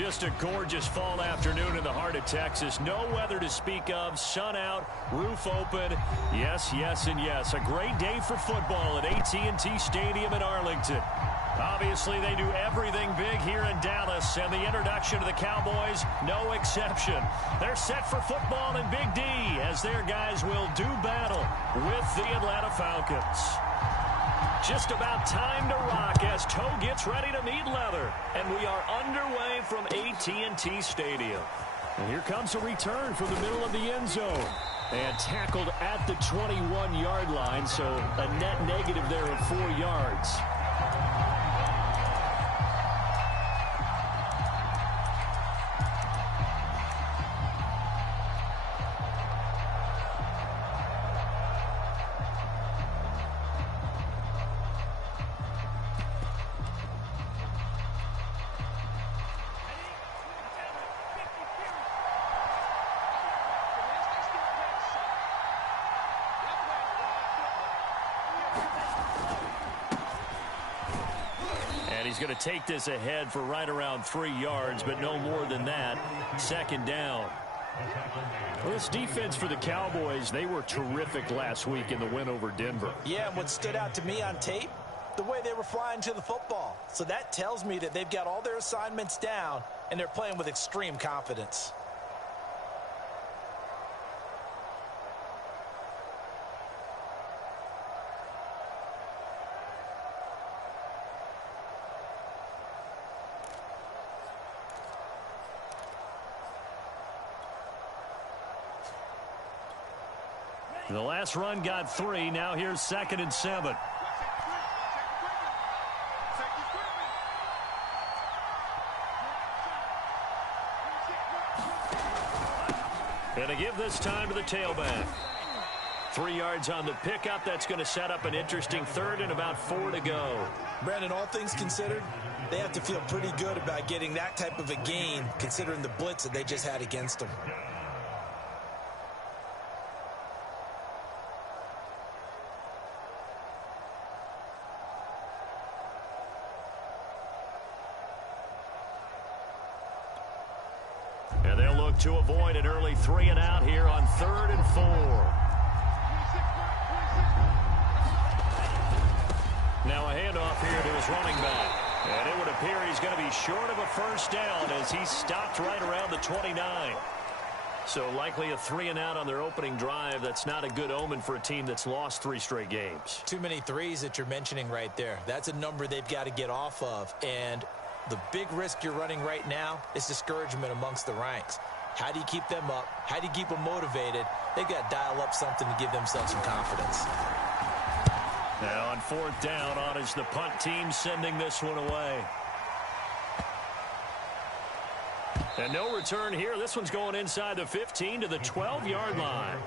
Just a gorgeous fall afternoon in the heart of Texas. No weather to speak of. Sun out, roof open. Yes, yes, and yes. A great day for football at AT&T Stadium in Arlington. Obviously, they do everything big here in Dallas, and the introduction to the Cowboys, no exception. They're set for football in Big D as their guys will do battle with the Atlanta Falcons. Just about time to rock as Toe gets ready to meet leather. And we are underway from AT&T Stadium. And here comes a return from the middle of the end zone. And tackled at the 21-yard line, so a net negative there of 4 yards. He's going to take this ahead for right around 3 yards, but no more than that. Second down. Well, this defense for the Cowboys, they were terrific last week in the win over Denver. Yeah, and what stood out to me on tape, the way they were flying to the football. So that tells me that they've got all their assignments down, and they're playing with extreme confidence. The last run got 3. Now here's 2nd and 7. And to give this time to the tailback. 3 yards on the pickup. That's going to set up an interesting 3rd and about 4 to go. Brandon, all things considered, they have to feel pretty good about getting that type of a gain considering the blitz that they just had against them. And they'll look to avoid an early 3 and out here on 3rd and 4. Now a handoff here to his running back. And it would appear he's going to be short of a first down as he stopped right around the 29. So likely a 3 and out on their opening drive. That's not a good omen for a team that's lost 3 straight games. Too many threes that you're mentioning right there. That's a number they've got to get off of. And the big risk you're running right now is discouragement amongst the ranks. How do you keep them up? How do you keep them motivated? They've got to dial up something to give themselves some confidence. Now on 4th down, on is the punt team sending this one away. And no return here. This one's going inside the 15 to the 12-yard line.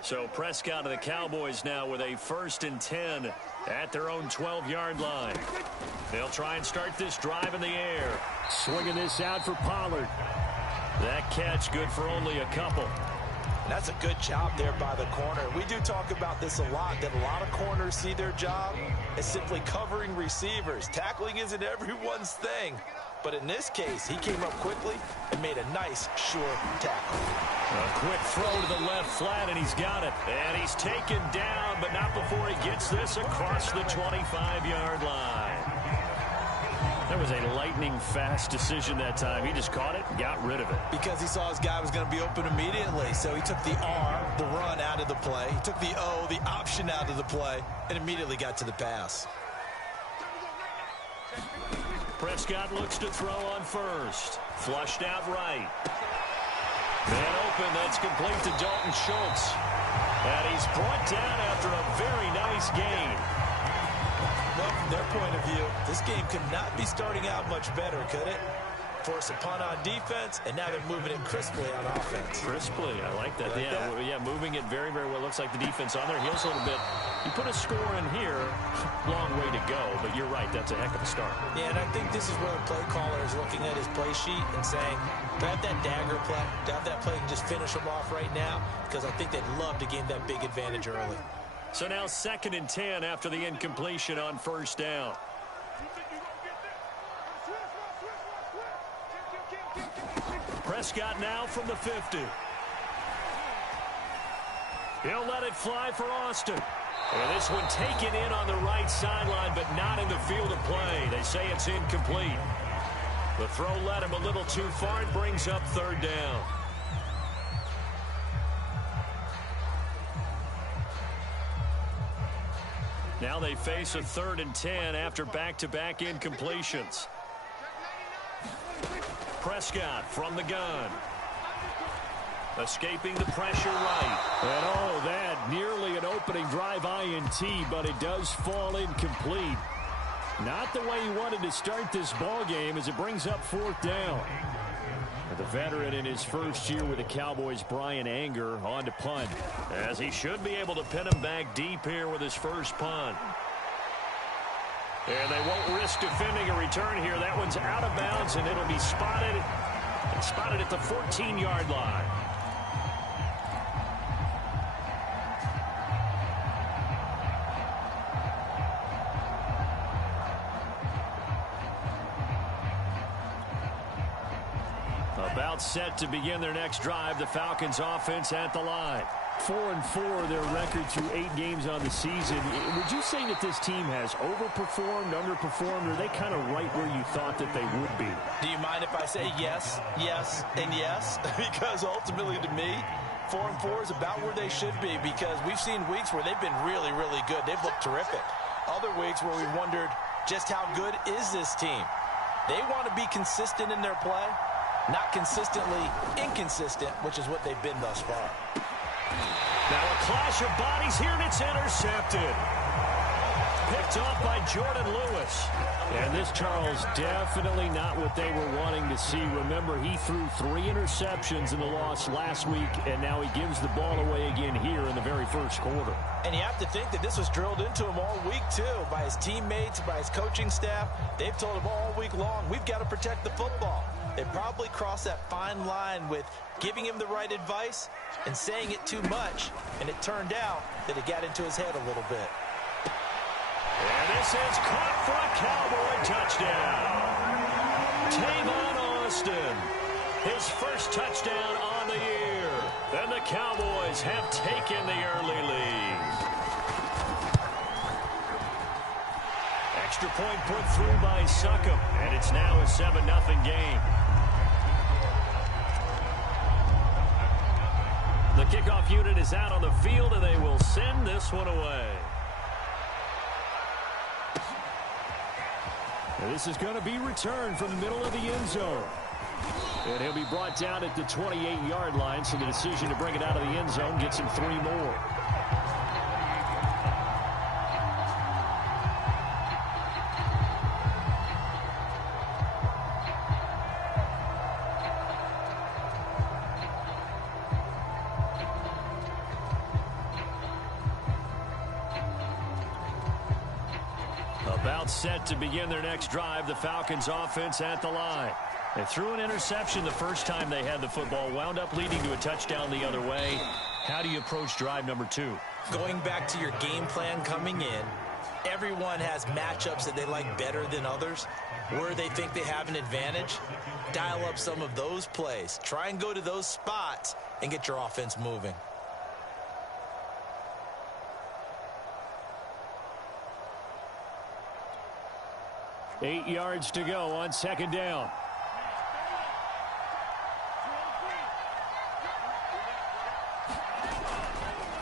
So Prescott of the Cowboys now with a 1st and 10 at their own 12-yard line. They'll try and start this drive in the air. Swinging this out for Pollard. That catch good for only a couple. And that's a good job there by the corner. We do talk about this a lot, that a lot of corners see their job as simply covering receivers. Tackling isn't everyone's thing. But in this case, he came up quickly and made a nice, short tackle. A quick throw to the left flat, and he's got it. And he's taken down, but not before he gets this across the 25-yard line. That was a lightning-fast decision that time. He just caught it and got rid of it. Because he saw his guy was going to be open immediately. So he took the R, the run, out of the play. He took the O, the option, out of the play, and immediately got to the pass. Prescott looks to throw on first. Flushed out right. Man open. That's complete to Dalton Schultz. And he's brought down after a nice gain. Well, from their point of view, this game could not be starting out much better, could it? Force a punt on defense, and now they're moving it crisply on offense. Crisply, I like that. Like that? Yeah, moving it very, very well. Looks like the defense on their heels a little bit. You put a score in here, long way to go, but you're right, that's a heck of a start. Yeah, and I think this is where the play caller is looking at his play sheet and saying, do I have that dagger play? Do I have that play and just finish them off right now? Because I think they'd love to gain that big advantage early. So now 2nd and 10 after the incompletion on 1st down. Prescott now from the 50. He'll let it fly for Austin. And this one taken in on the right sideline, but not in the field of play. They say it's incomplete. The throw led him a little too far. It brings up 3rd down. Now they face a 3rd and 10 after back-to-back incompletions. Prescott from the gun. Escaping the pressure right. And oh, that nearly an opening drive INT, but it does fall incomplete. Not the way he wanted to start this ball game as it brings up 4th down. The veteran in his first year with the Cowboys, Brian Anger, on to punt, as he should be able to pin him back deep here with his first punt. And they won't risk defending a return here. That one's out of bounds, and it'll be spotted at the 14-yard line. About set to begin their next drive. The Falcons offense at the line. 4-4 their record through 8 games on the season. Would you say that this team has overperformed, underperformed, or are they kind of right where you thought that they would be? Do you mind if I say yes, yes, and yes? Because ultimately to me, 4-4 is about where they should be, because we've seen weeks where they've been really, really good. They've looked terrific. Other weeks where we wondered just how good is this team. They want to be consistent in their play, not consistently inconsistent, which is what they've been thus far. Now a clash of bodies here, and it's intercepted. Picked off by Jordan Lewis. And this, Charles, definitely not what they were wanting to see. Remember, he threw 3 interceptions in the loss last week, and now he gives the ball away again here in the very first quarter. And you have to think that this was drilled into him all week, too, by his teammates, by his coaching staff. They've told him all week long, we've got to protect the football. They probably crossed that fine line with giving him the right advice and saying it too much, and it turned out that it got into his head a little bit. And this is caught for a Cowboy touchdown. Tavon Austin, his first touchdown on the year. And the Cowboys have taken the early lead. Extra point put through by Succop, and it's now a 7-0 game. The kickoff unit is out on the field, and they will send this one away. And this is going to be returned from the middle of the end zone. And he'll be brought down at the 28-yard line, so the decision to bring it out of the end zone gets him 3 more. About set to begin their next drive. The Falcons offense at the line. They threw an interception the first time they had the football, wound up leading to a touchdown the other way. How do you approach drive number 2? Going back to your game plan coming in, everyone has matchups that they like better than others, where they think they have an advantage. Dial up some of those plays. Try and go to those spots and get your offense moving. Eight yards to go on 2nd down.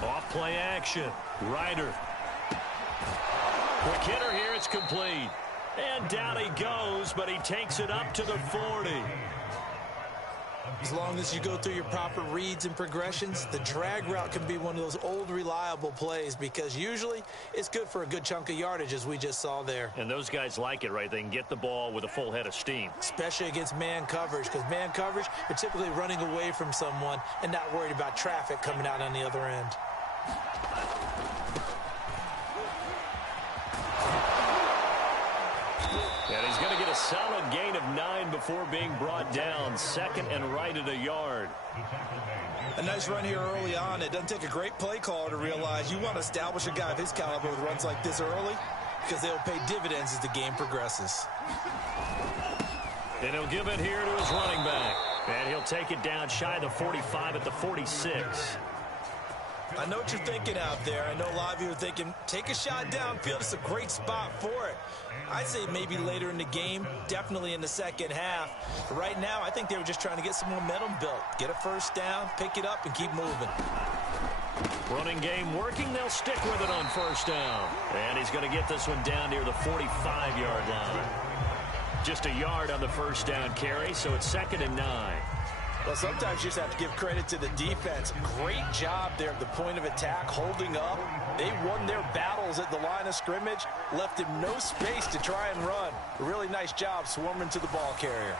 Off play action. Ryder. Quick hitter here. It's complete. And down he goes, but he takes it up to the 40. As long as you go through your proper reads and progressions, the drag route can be one of those old reliable plays because usually it's good for a good chunk of yardage as we just saw there. And those guys like it, right? They can get the ball with a full head of steam. Especially against man coverage, because man coverage, you're typically running away from someone and not worried about traffic coming out on the other end. And he's going to get a solid gain of 9 before being brought down. Second and right at a yard. A nice run here early on. It doesn't take a great play caller to realize you want to establish a guy of his caliber with runs like this early because they'll pay dividends as the game progresses. And he'll give it here to his running back. And he'll take it down shy of the 45 at the 46. I know what you're thinking out there. I know a lot of you are thinking, take a shot downfield. It's a great spot for it. I'd say maybe later in the game, definitely in the second half. But right now, I think they were just trying to get some momentum built. Get a first down, pick it up, and keep moving. Running game working. They'll stick with it on first down. And he's going to get this one down near the 45-yard line. Just a yard on the first down carry, so it's 2nd and 9. Well, sometimes you just have to give credit to the defense. Great job there at the point of attack, holding up. They won their battles at the line of scrimmage, left him no space to try and run. A really nice job swarming to the ball carrier.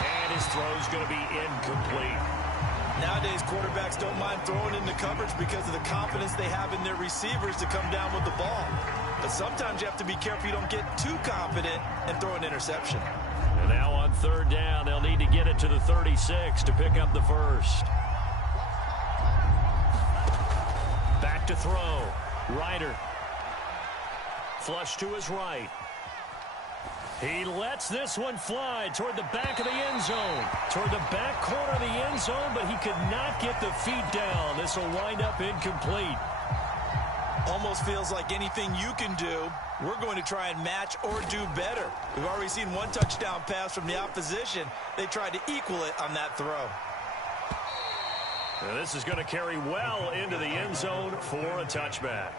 And his throw's going to be incomplete. Nowadays, quarterbacks don't mind throwing into coverage because of the confidence they have in their receivers to come down with the ball. But sometimes you have to be careful you don't get too confident and throw an interception. And now on third down, they'll need to get it to the 36 to pick up the first. Back to throw. Ryder. Flush to his right. He lets this one fly toward the back of the end zone. Toward the back corner of the end zone, but he could not get the feet down. This will wind up incomplete. Almost feels like anything you can do, we're going to try and match or do better. We've already seen one touchdown pass from the opposition. They tried to equal it on that throw. Now this is going to carry well into the end zone for a touchback.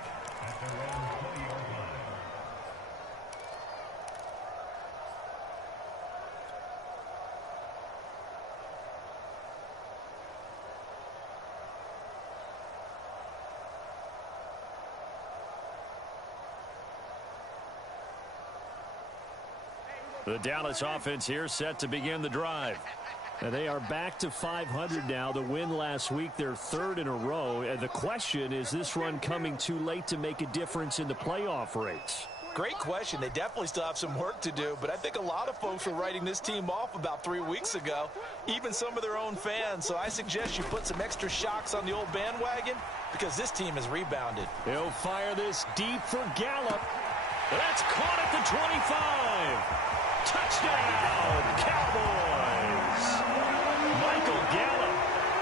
The Dallas offense here set to begin the drive. And they are back to 500 now. The win last week, their 3rd in a row. And the question is this run coming too late to make a difference in the playoff race? Great question. They definitely still have some work to do, but I think a lot of folks were writing this team off about 3 weeks ago, even some of their own fans. So I suggest you put some extra shocks on the old bandwagon because this team has rebounded. He'll fire this deep for Gallup. That's caught at the 25. Touchdown, Cowboys! Michael Gallup,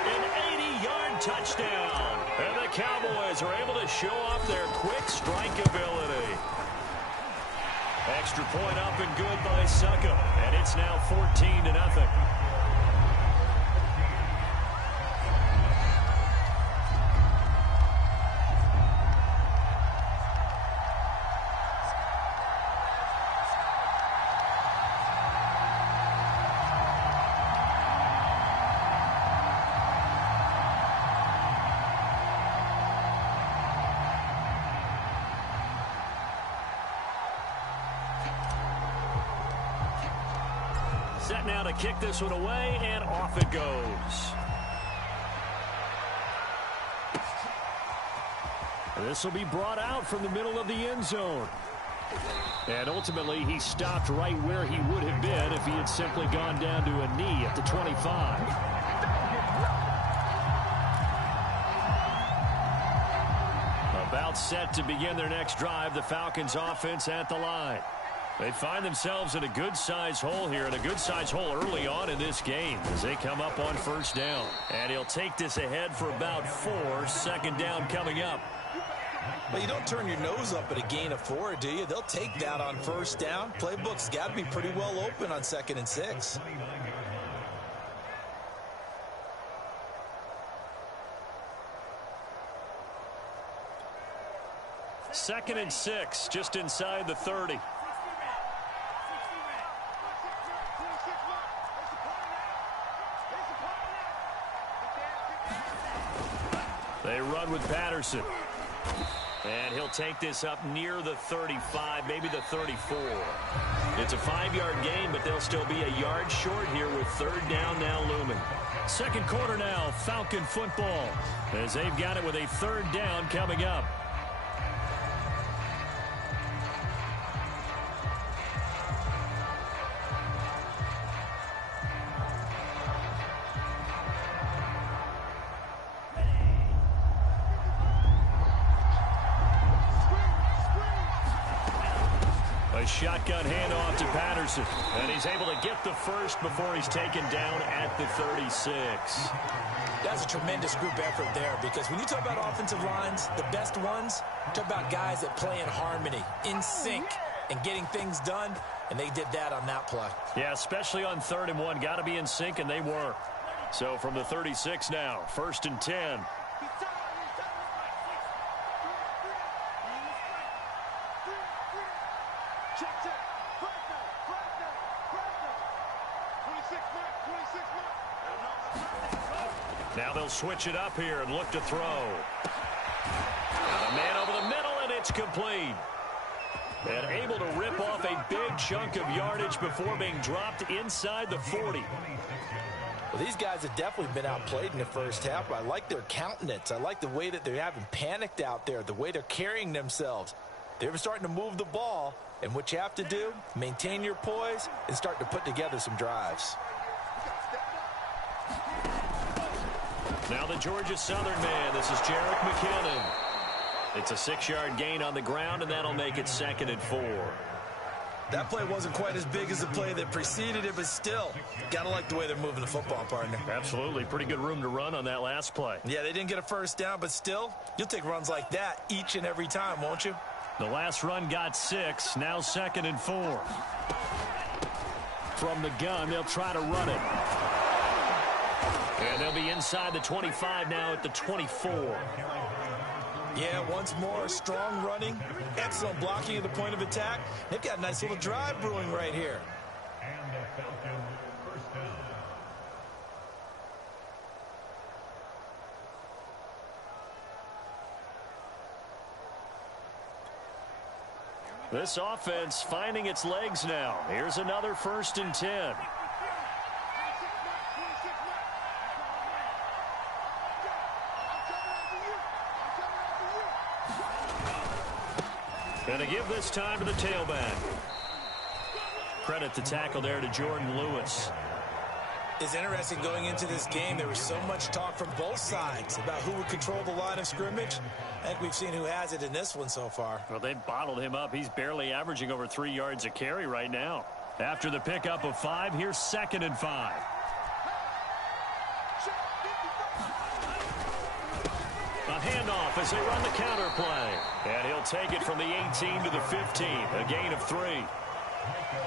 an 80-yard touchdown. And the Cowboys are able to show off their quick strike ability. Extra point up and good by Suckup. And it's now 14-0. Set now to kick this one away, and off it goes. This will be brought out from the middle of the end zone. And ultimately, he stopped right where he would have been if he had simply gone down to a knee at the 25. About set to begin their next drive, the Falcons offense at the line. They find themselves in a good-sized hole here, and a good-sized hole early on in this game as they come up on first down. And he'll take this ahead for about 4. 2nd down coming up. But you don't turn your nose up at a gain of 4, do you? They'll take that on first down. Playbook's got to be pretty well open on 2nd and 6. Second and 6, just inside the 30. run with Patterson. And he'll take this up near the 35, maybe the 34. It's a 5-yard gain, but they'll still be a yard short here with third down now looming. Second quarter now, Falcon football, as they've got it with a third down coming up. Shotgun handoff to Patterson, and he's able to get the first before he's taken down at the 36. That's a tremendous group effort there, because when you talk about offensive lines, the best ones, talk about guys that play in harmony, in sync, and getting things done, and they did that on that play. Yeah, especially on 3rd and 1. Got to be in sync, and they were. So from the 36 now, 1st and 10. Now they'll switch it up here and look to throw. And a man over the middle, and it's complete. And able to rip off a big chunk of yardage before being dropped inside the 40. Well, these guys have definitely been outplayed in the first half. I like their countenance. I like the way that they're having panicked out there, the way they're carrying themselves. They're starting to move the ball, and what you have to do, maintain your poise and start to put together some drives. Now the Georgia Southern man. This is Jarek McKinnon. It's a 6-yard gain on the ground, and that'll make it 2nd and 4. That play wasn't quite as big as the play that preceded it, but still, gotta like the way they're moving the football, partner. Absolutely. Pretty good room to run on that last play. Yeah, they didn't get a first down, but still, you'll take runs like that each and every time, won't you? The last run got 6. Now 2nd and 4. From the gun, they'll try to run it. And they'll be inside the 25 now at the 24. Yeah, once more, strong running, excellent blocking at the point of attack. They've got a nice little drive brewing right here. This offense finding its legs now. Here's another 1st and 10. And to give this time to the tailback. Credit the tackle there to Jordan Lewis. It's interesting going into this game. There was so much talk from both sides about who would control the line of scrimmage. I think we've seen who has it in this one so far. Well, they've bottled him up. He's barely averaging over 3 yards a carry right now. After the pickup of 5, here's 2nd and 5. A handoff as they run the counter play. And he'll take it from the 18 to the 15. A gain of 3.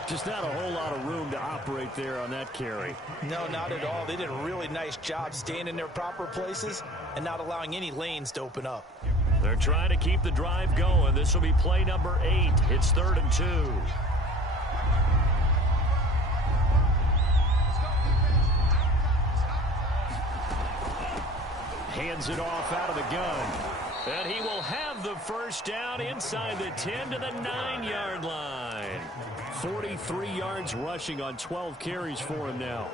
Just not a whole lot of room to operate there on that carry. No, not at all. They did a really nice job staying in their proper places and not allowing any lanes to open up. They're trying to keep the drive going. This will be play number 8. It's 3rd and 2. Hands it off out of the gun. And he will have the first down inside the 10 to the 9-yard line. 43 yards rushing on 12 carries for him now.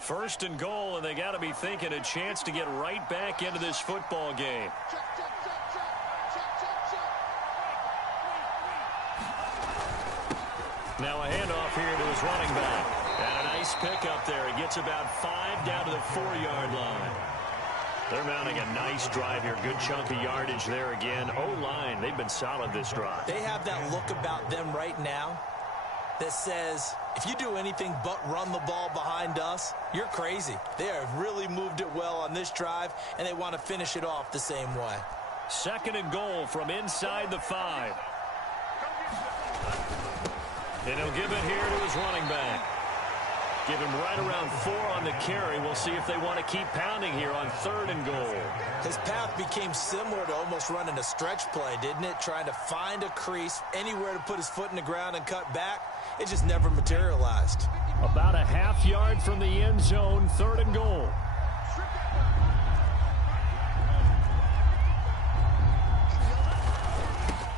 First and goal, and they got to be thinking a chance to get right back into this football game. Now a handoff here to his running back. And a nice pickup there. He gets about 5 down to the 4-yard line. They're mounting a nice drive here. Good chunk of yardage there again. O-line, they've been solid this drive. They have that look about them right now that says, if you do anything but run the ball behind us, you're crazy. They have really moved it well on this drive, and they want to finish it off the same way. 2nd and goal from inside the 5. And he'll give it here to his running back. Give him right around 4 on the carry. We'll see if they want to keep pounding here on 3rd and goal. His path became similar to almost running a stretch play, didn't it? Trying to find a crease, anywhere to put his foot in the ground and cut back. It just never materialized. About a half yard from the end zone, 3rd and goal.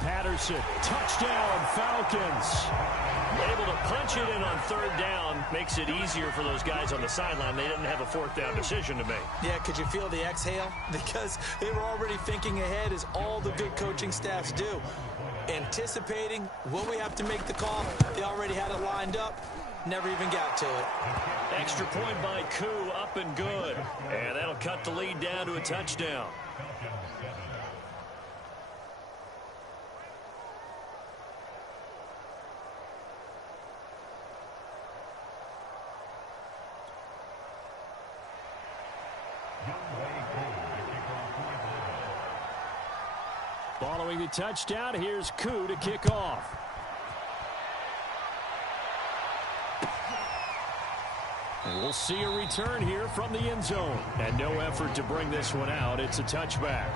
Patterson, touchdown, Falcons. Able to punch it in on 3rd down. Makes it easier for those guys on the sideline. They didn't have a 4th down decision to make. Yeah, could you feel the exhale? Because they were already thinking ahead, as all the good coaching staffs do. Anticipating, will we have to make the call? They already had it lined up. Never even got to it. Extra point by Koo, up and good. And that'll cut the lead down to a touchdown. Following the touchdown, here's Koo to kick off. And we'll see a return here from the end zone. And no effort to bring this one out. It's a touchback.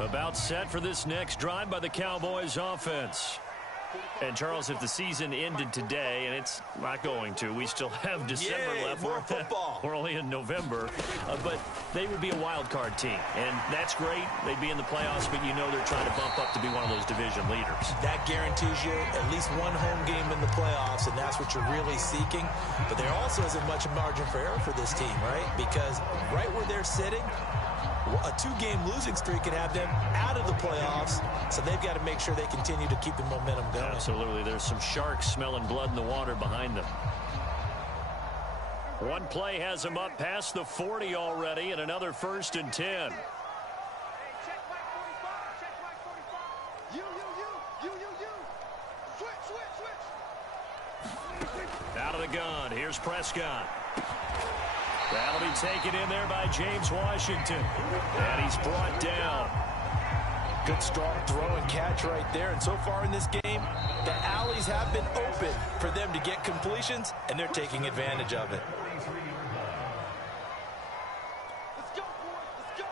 About set for this next drive by the Cowboys offense. And, Charles, if the season ended today, and it's not going to, we still have December left. More football. We're only in November. But they would be a wild card team. And that's great. They'd be in the playoffs, but you know they're trying to bump up to be one of those division leaders. That guarantees you at least one home game in the playoffs, and that's what you're really seeking. But there also isn't much margin for error for this team, right? Because right where they're sitting, a 2-game losing streak could have them out of the playoffs, so they've got to make sure they continue to keep the momentum going. Absolutely. There's some sharks smelling blood in the water behind them. One play has them up past the 40 already, and another 1st and 10. Out of the gun. Here's Prescott. That'll be taken in there by James Washington. And he's brought down. Good strong throw and catch right there. And so far in this game, the alleys have been open for them to get completions, and they're taking advantage of it. Let's go, boys. Let's go.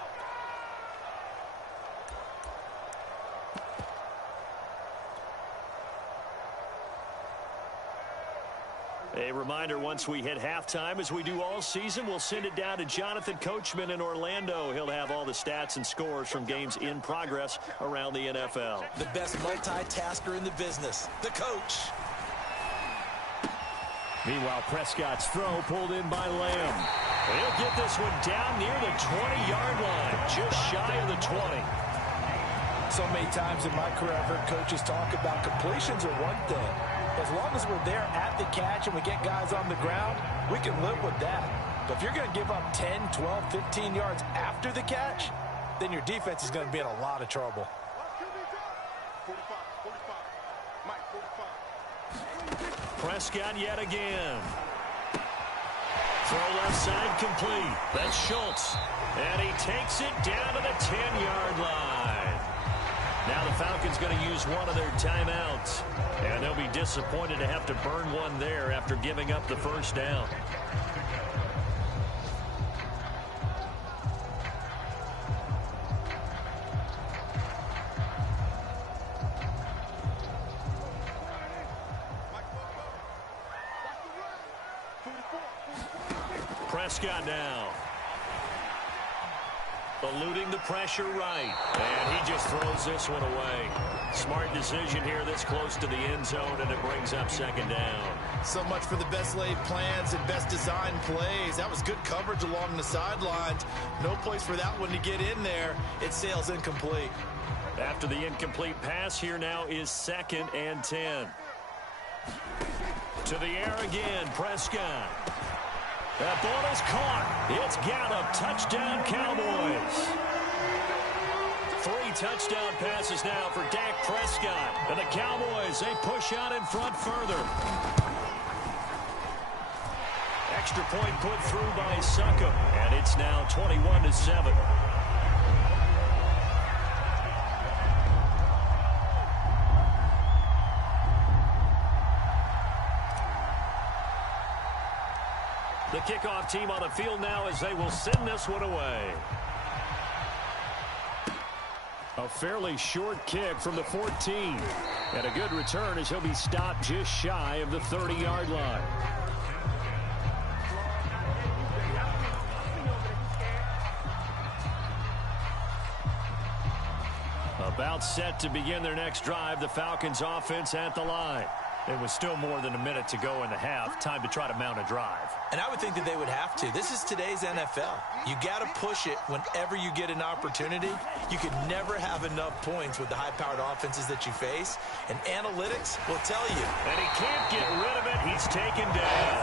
A reminder, once we hit halftime, as we do all season, we'll send it down to Jonathan Coachman in Orlando. He'll have all the stats and scores from games in progress around the NFL. The best multitasker in the business, the coach. Meanwhile, Prescott's throw pulled in by Lamb. He'll get this one down near the 20-yard line, just shy of the 20. So many times in my career, I've heard coaches talk about completions are one thing. As long as we're there at the catch and we get guys on the ground, we can live with that. But if you're going to give up 10, 12, 15 yards after the catch, then your defense is going to be in a lot of trouble. 45, 45. Mike, 45. Prescott yet again. Throw left side complete. That's Schultz. And he takes it down to the 10-yard line. Now the Falcons going to use one of their timeouts. And they'll be disappointed to have to burn one there after giving up the 1st down. Prescott now. Eluding the pressure right. And he just throws this one away. Smart decision here this close to the end zone, and it brings up 2nd down. So much for the best laid plans and best designed plays. That was good coverage along the sidelines. No place for that one to get in there. It sails incomplete. After the incomplete pass, here now is 2nd and 10. To the air again, Prescott. That ball is caught. It's Gallup. Touchdown, Cowboys. 3 touchdown passes now for Dak Prescott. And the Cowboys, they push out in front further. Extra point put through by Succop. And it's now 21-7. The kickoff team on the field now as they will send this one away. A fairly short kick from the 14. And a good return as he'll be stopped just shy of the 30-yard line. About set to begin their next drive, the Falcons offense at the line. It was still more than a minute to go in the half. Time to try to mount a drive. And I would think that they would have to. This is today's NFL. You got to push it whenever you get an opportunity. You can never have enough points with the high-powered offenses that you face. And analytics will tell you. And he can't get rid of it. He's taken down.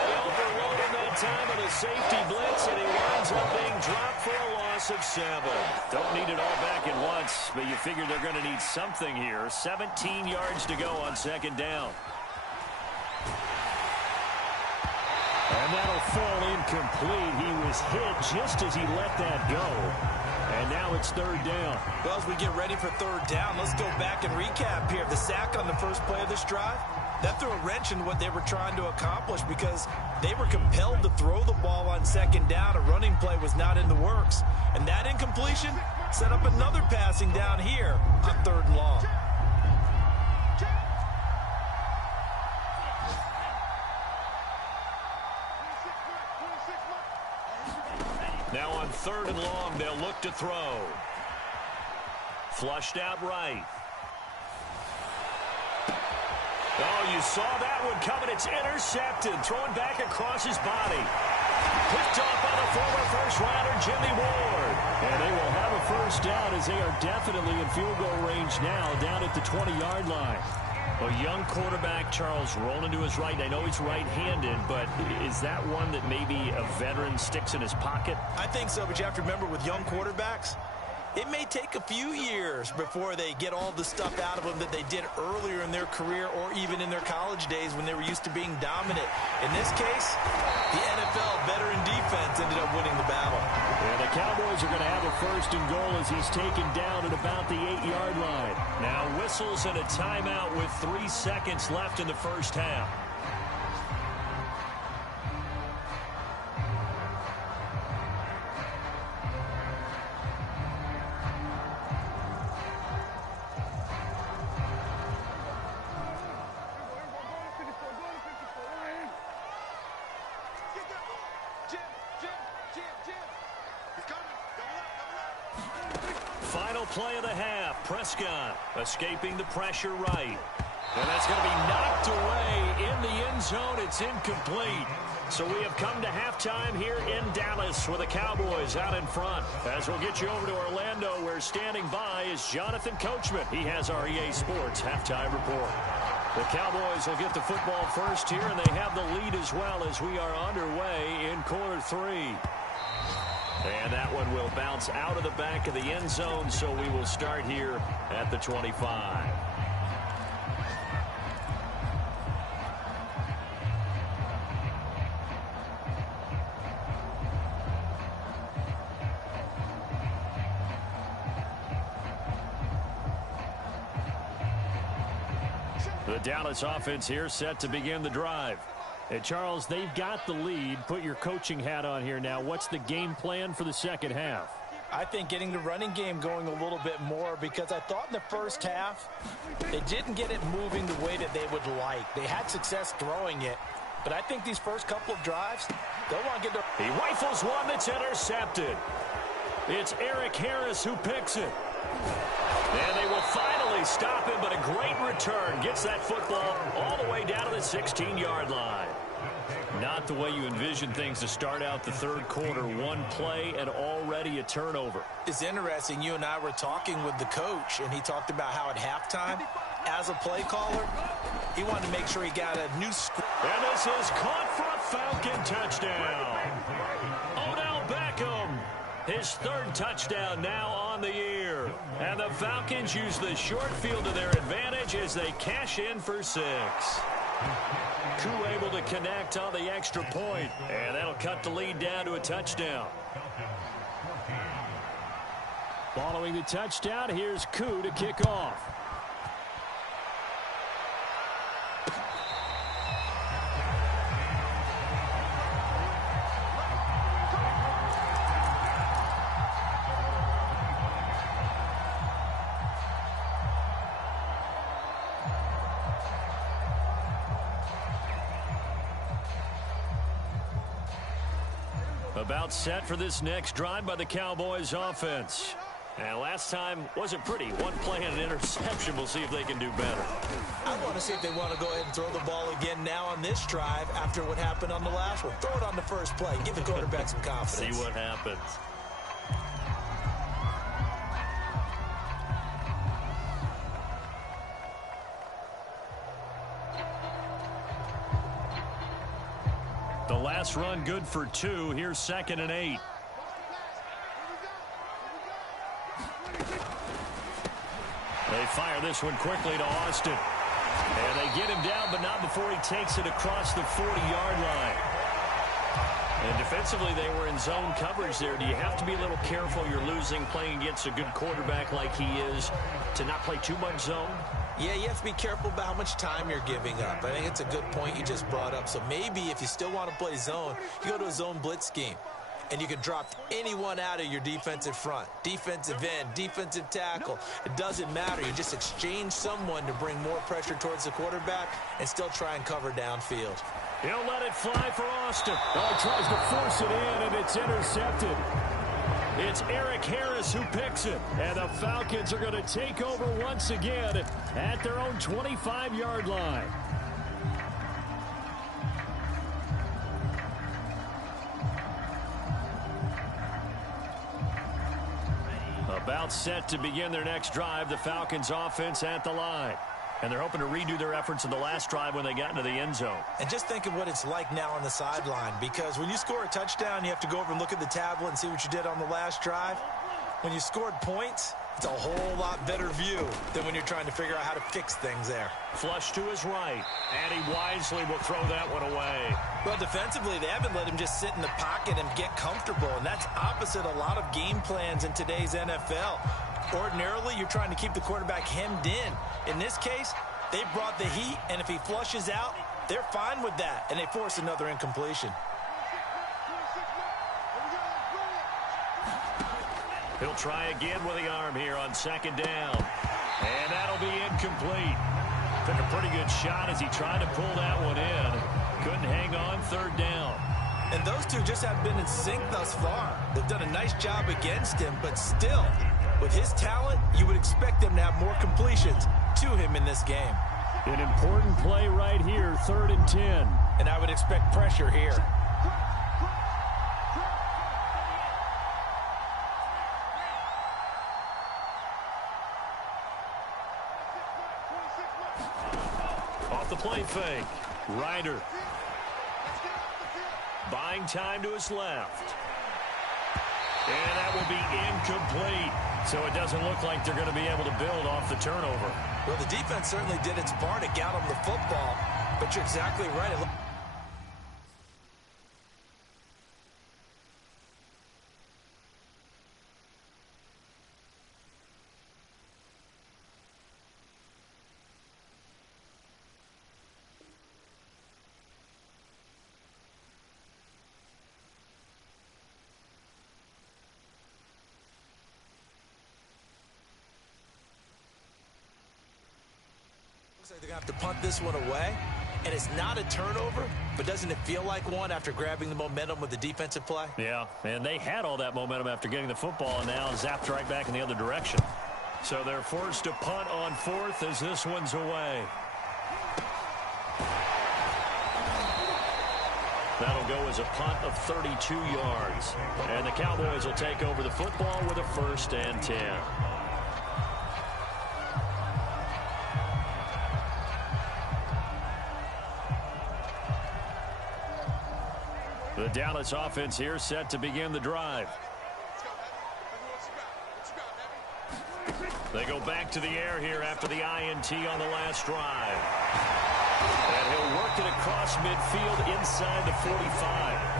They overload him that time on a safety blitz, and he winds up being dropped for a loss of 7. Don't need it all back at once, but you figure they're going to need something here. 17 yards to go on second down. And that'll fall incomplete. He was hit just as he let that go. And now it's third down. Well, as we get ready for third down, let's go back and recap here. The sack on the first play of this drive, that threw a wrench in what they were trying to accomplish because they were compelled to throw the ball on second down. A running play was not in the works. And that incompletion set up another passing down here on third and long. Now on third and long, they'll look to throw. Flushed out right. Oh, you saw that one coming. It's intercepted. Thrown back across his body. Picked off by the former first-rounder, Jimmy Ward. And they will have a first down as they are definitely in field goal range now, down at the 20-yard line. A young quarterback, Charles, rolling to his right. I know he's right-handed, but is that one that maybe a veteran sticks in his pocket? I think so, but you have to remember with young quarterbacks, it may take a few years before they get all the stuff out of them that they did earlier in their career or even in their college days when they were used to being dominant. In this case, the NFL veteran defense ended up winning the battle. And the Cowboys are going to have a first and goal as he's taken down at about the 8-yard line. Now whistles and a timeout with 3 seconds left in the first half. Final play of the half. Prescott escaping the pressure right. And that's going to be knocked away in the end zone. It's incomplete. So we have come to halftime here in Dallas with the Cowboys out in front. As we'll get you over to Orlando, where standing by is Jonathan Coachman. He has our EA Sports halftime report. The Cowboys will get the football first here, and they have the lead as well as we are underway in quarter 3. And that one will bounce out of the back of the end zone, so we will start here at the 25. The Dallas offense here set to begin the drive. Hey, Charles, they've got the lead. Put your coaching hat on here now. What's the game plan for the second half? I think getting the running game going a little bit more because I thought in the first half they didn't get it moving the way that they would like. They had success throwing it, but I think these first couple of drives, they'll want to get their... He rifles one that's intercepted. It's Eric Harris who picks it. And they will finally stop him, but a great return. Gets that football all the way down to the 16-yard line. Not the way you envision things to start out the third quarter. One play and already a turnover. It's interesting. You and I were talking with the coach, and he talked about how at halftime, as a play caller, he wanted to make sure he got a new score. And this is caught for a Falcon touchdown. Odell Beckham, his third touchdown now on the year. And the Falcons use the short field to their advantage as they cash in for 6. Koo able to connect on the extra point, and that'll cut the lead down to a touchdown. Following the touchdown, here's Koo to kick off. About set for this next drive by the Cowboys offense. And last time wasn't pretty. One play and an interception. We'll see if they can do better. I want to see if they want to go ahead and throw the ball again now on this drive after what happened on the last one. Throw it on the first play. Give the quarterback some confidence. See what happens. The last run good for 2. Here's 2nd and 8. They fire this one quickly to Austin. And they get him down, but not before he takes it across the 40-yard line. And defensively, they were in zone coverage there. Do you have to be a little careful? You're losing playing against a good quarterback like he is to not play too much zone? Yeah, you have to be careful about how much time you're giving up. I think it's a good point you just brought up. So maybe if you still want to play zone, you go to a zone blitz scheme. And you can drop anyone out of your defensive front. Defensive end, defensive tackle. It doesn't matter. You just exchange someone to bring more pressure towards the quarterback and still try and cover downfield. He'll let it fly for Austin. Oh, he tries to force it in, and it's intercepted. It's Eric Harris who picks it. And the Falcons are going to take over once again at their own 25-yard line. About set to begin their next drive, the Falcons offense at the line. And they're hoping to redo their efforts in the last drive when they got into the end zone. And just think of what it's like now on the sideline, because when you score a touchdown, you have to go over and look at the tablet and see what you did on the last drive. When you scored points, it's a whole lot better view than when you're trying to figure out how to fix things there. Flush to his right, and he wisely will throw that one away. Well, defensively, they haven't let him just sit in the pocket and get comfortable, and that's opposite a lot of game plans in today's NFL. Ordinarily, you're trying to keep the quarterback hemmed in. In this case, they brought the heat, and if he flushes out, they're fine with that, and they force another incompletion. He'll try again with the arm here on 2nd down. And that'll be incomplete. Took a pretty good shot as he tried to pull that one in. Couldn't hang on 3rd down. And those two just haven't been in sync thus far. They've done a nice job against him, but still, with his talent, you would expect them to have more completions to him in this game. An important play right here, 3rd and 10. And I would expect pressure here. Off the play fake. Ryder. Buying time to his left. And that will be incomplete. So it doesn't look like they're going to be able to build off the turnover. Well, the defense certainly did its part to get him the football. But you're exactly right. Like they're going to have to punt this one away, and it's not a turnover, but doesn't it feel like one after grabbing the momentum with the defensive play? Yeah, and they had all that momentum after getting the football, and now zapped right back in the other direction. So they're forced to punt on 4th as this one's away. That'll go as a punt of 32 yards. And the Cowboys will take over the football with a 1st and 10. The Dallas offense here set to begin the drive. They go back to the air here after the INT on the last drive. And he'll work it across midfield inside the 45.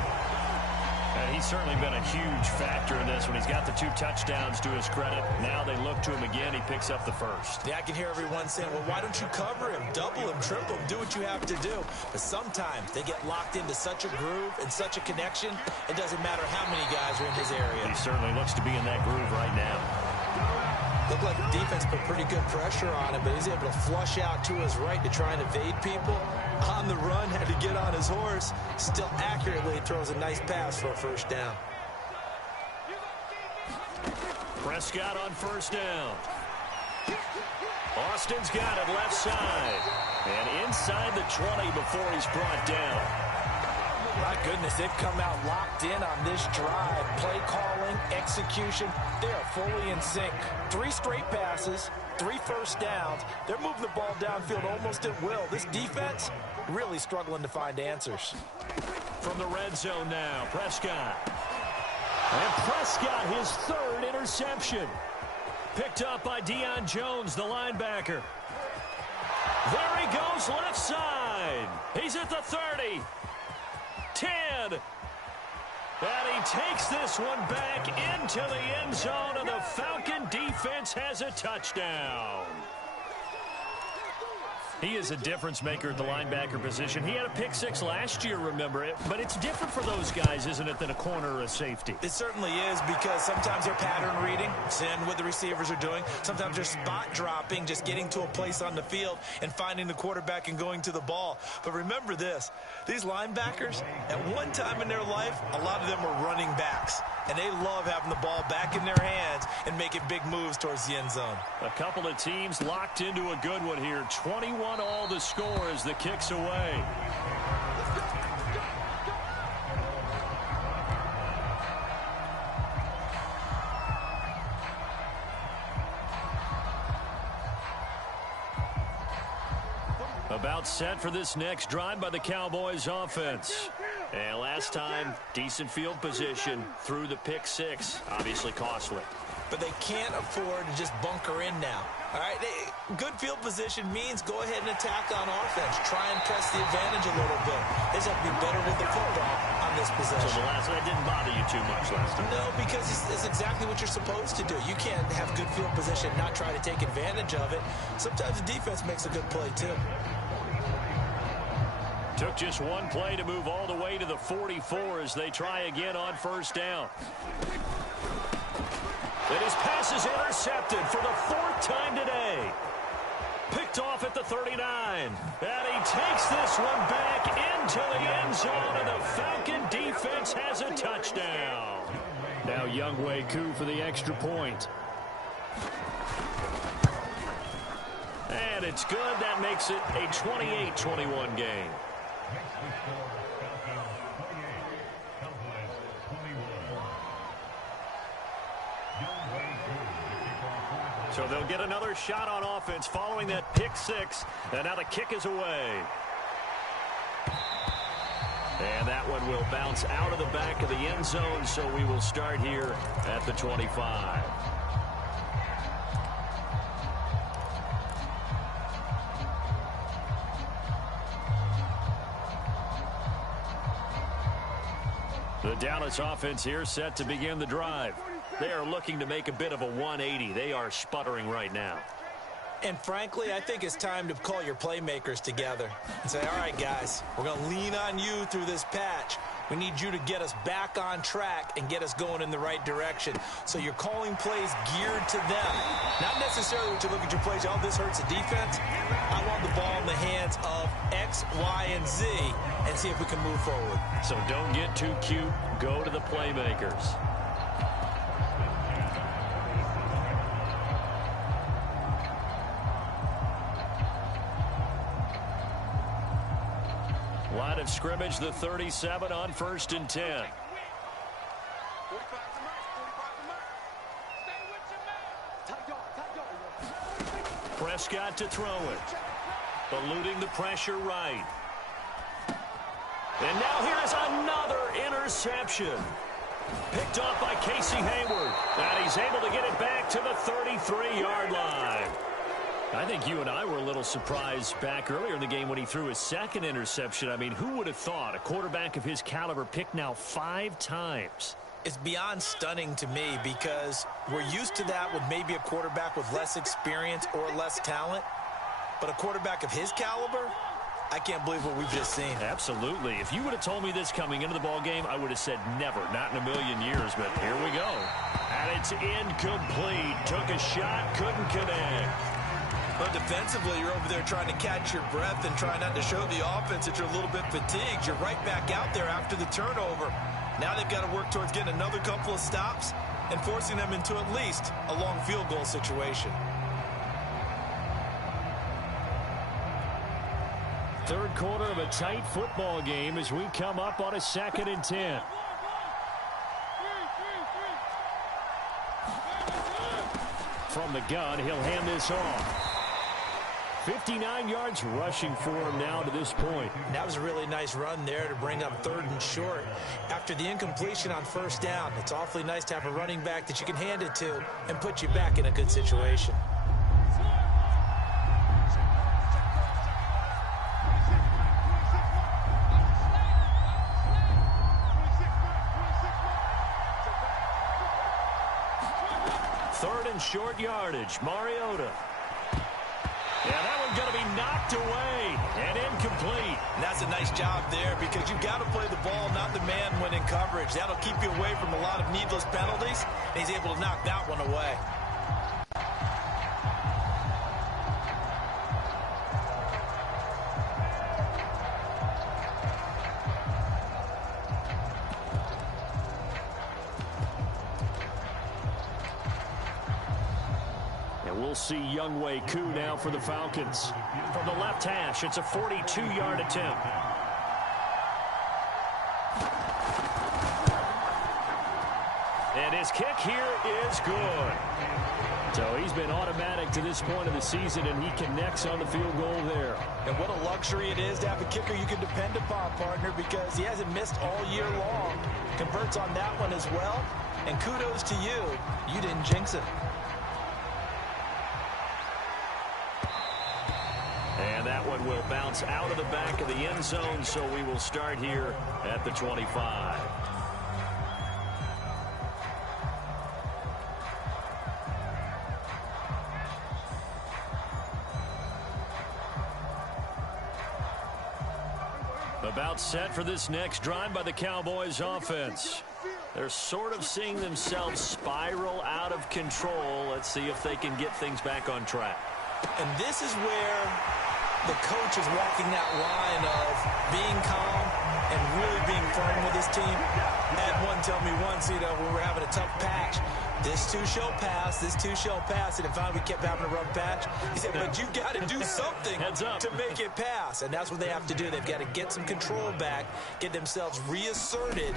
And he's certainly been a huge factor in this when he's got the 2 touchdowns to his credit. Now they look to him again. He picks up the 1st. Yeah, I can hear everyone saying, well, why don't you cover him, double him, triple him, do what you have to do. But sometimes they get locked into such a groove and such a connection, it doesn't matter how many guys are in his area. He certainly looks to be in that groove right now. Looked like the defense put pretty good pressure on him, but he's able to flush out to his right to try and evade people. On the run, had to get on his horse. Still accurately throws a nice pass for a first down. Prescott on first down. Austin's got it left side. And inside the 20 before he's brought down. My goodness, they've come out locked in on this drive. Play calling, execution, they are fully in sync. 3 straight passes, 3 first downs. They're moving the ball downfield almost at will. This defense really struggling to find answers. From the red zone now, Prescott. And Prescott, his 3rd interception. Picked up by Deion Jones, the linebacker. There he goes, left side. He's at the 30. 10. And he takes this one back into the end zone, and the Falcon defense has a touchdown. He is a difference maker at the linebacker position. He had a pick 6 last year, remember it. But it's different for those guys, isn't it, than a corner or a safety? It certainly is, because sometimes they're pattern reading, seeing what the receivers are doing. Sometimes they're spot dropping, just getting to a place on the field and finding the quarterback and going to the ball. But remember this, these linebackers, at one time in their life, a lot of them were running backs. And they love having the ball back in their hands and making big moves towards the end zone. A couple of teams locked into a good one here. 21 all the score as the kick's away. About set for this next drive by the Cowboys offense. And last time, decent field position through the pick 6. Obviously costly. But they can't afford to just bunker in now. All right, good field position means go ahead and attack on offense. Try and press the advantage a little bit. They just have to be better with the football on this possession. So that didn't bother you too much last time? No, because it's exactly what you're supposed to do. You can't have good field position and not try to take advantage of it. Sometimes the defense makes a good play, too. Took just one play to move all the way to the 44 as they try again on first down. And his pass is intercepted for the 4th time today. Picked off at the 39. And he takes this one back into the end zone, and the Falcon defense has a touchdown. Now Younghoe Koo for the extra point. And it's good. That makes it a 28-21 game. So they'll get another shot on offense following that pick 6. And now the kick is away. And that one will bounce out of the back of the end zone, so we will start here at the 25. The Dallas offense here set to begin the drive. They are looking to make a bit of a 180. They are sputtering right now. And frankly, I think it's time to call your playmakers together and say, all right, guys, we're going to lean on you through this patch. We need you to get us back on track and get us going in the right direction. So you're calling plays geared to them. Not necessarily when you look at your plays, oh, this hurts the defense. I want the ball in the hands of X, Y, and Z and see if we can move forward. So don't get too cute. Go to the playmakers. Line of scrimmage, the 37 on 1st and 10. Prescott to throw it. Eluding the pressure right. And now here is another interception. Picked off by Casey Hayward. And he's able to get it back to the 33-yard line. I think you and I were a little surprised back earlier in the game when he threw his 2nd interception. I mean, who would have thought a quarterback of his caliber picked now 5 times? It's beyond stunning to me because we're used to that with maybe a quarterback with less experience or less talent. But a quarterback of his caliber, I can't believe what we've just seen. Absolutely. If you would have told me this coming into the ball game, I would have said never, not in a million years, but here we go. And it's incomplete. Took a shot, couldn't connect. But defensively, you're over there trying to catch your breath and try not to show the offense that you're a little bit fatigued. You're right back out there after the turnover. Now they've got to work towards getting another couple of stops and forcing them into at least a long field goal situation. Third quarter of a tight football game as we come up on a 2nd and 10. From the gun, he'll hand this off. 59 yards rushing for him now to this point. That was a really nice run there to bring up 3rd and short. After the incompletion on 1st down, it's awfully nice to have a running back that you can hand it to and put you back in a good situation. Short yardage, Mariota. Yeah, that one's going to be knocked away and incomplete. And that's a nice job there because you've got to play the ball, not the man when in coverage. That'll keep you away from a lot of needless penalties, and he's able to knock that one away. We'll see Younghoe Koo now for the Falcons. From the left hash, it's a 42-yard attempt. And his kick here is good. So he's been automatic to this point of the season, and he connects on the field goal there. And what a luxury it is to have a kicker you can depend upon, partner, because he hasn't missed all year long. Converts on that one as well. And kudos to you. You didn't jinx it. And that one will bounce out of the back of the end zone, so we will start here at the 25. About set for this next drive by the Cowboys offense. They're sort of seeing themselves spiral out of control. Let's see if they can get things back on track. And this is where the coach is walking that line of being calm and really being firm with his team. Had one tell me once, when we're having a tough patch, this too shall pass, this too shall pass. And if we kept having a rough patch, he said, but you got to do something to make it pass. And that's what they have to do. They've got to get some control back, get themselves reasserted,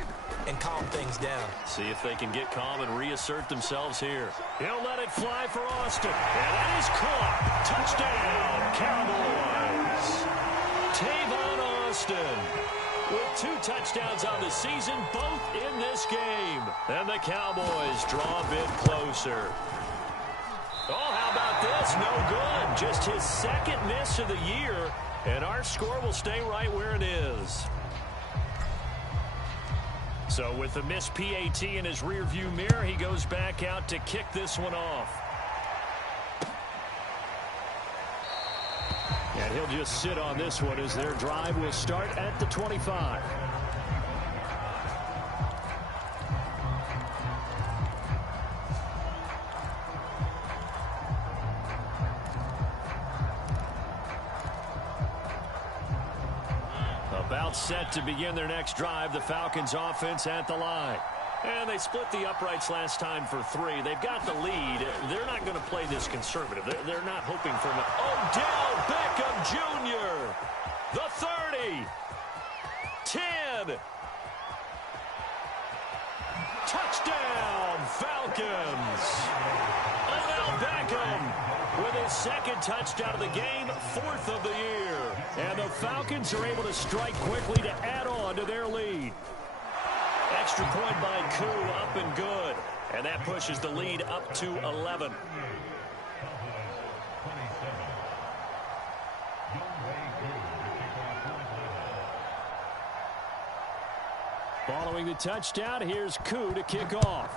and calm things down. See if they can get calm and reassert themselves here. He'll let it fly for Austin. And that is caught. Touchdown, Cowboys. Tavon Austin with 2 touchdowns on the season, both in this game. And the Cowboys draw a bit closer. Oh, how about this? No good. Just his 2nd miss of the year. And our score will stay right where it is. So with the missed PAT in his rearview mirror, he goes back out to kick this one off. And he'll just sit on this one as their drive will start at the 25. About set to begin their next drive, the Falcons offense at the line. And they split the uprights last time for 3. They've got the lead. They're not going to play this conservative. They're not hoping for an Odell Beckham Jr. The 30. 10. Touchdown, Falcons. Odell Beckham with his 2nd touchdown of the game, 4th of the year. And the Falcons are able to strike quickly to add on to their lead. Extra point by Koo, up and good. And that pushes the lead up to 11. Following the touchdown, here's Koo to kick off.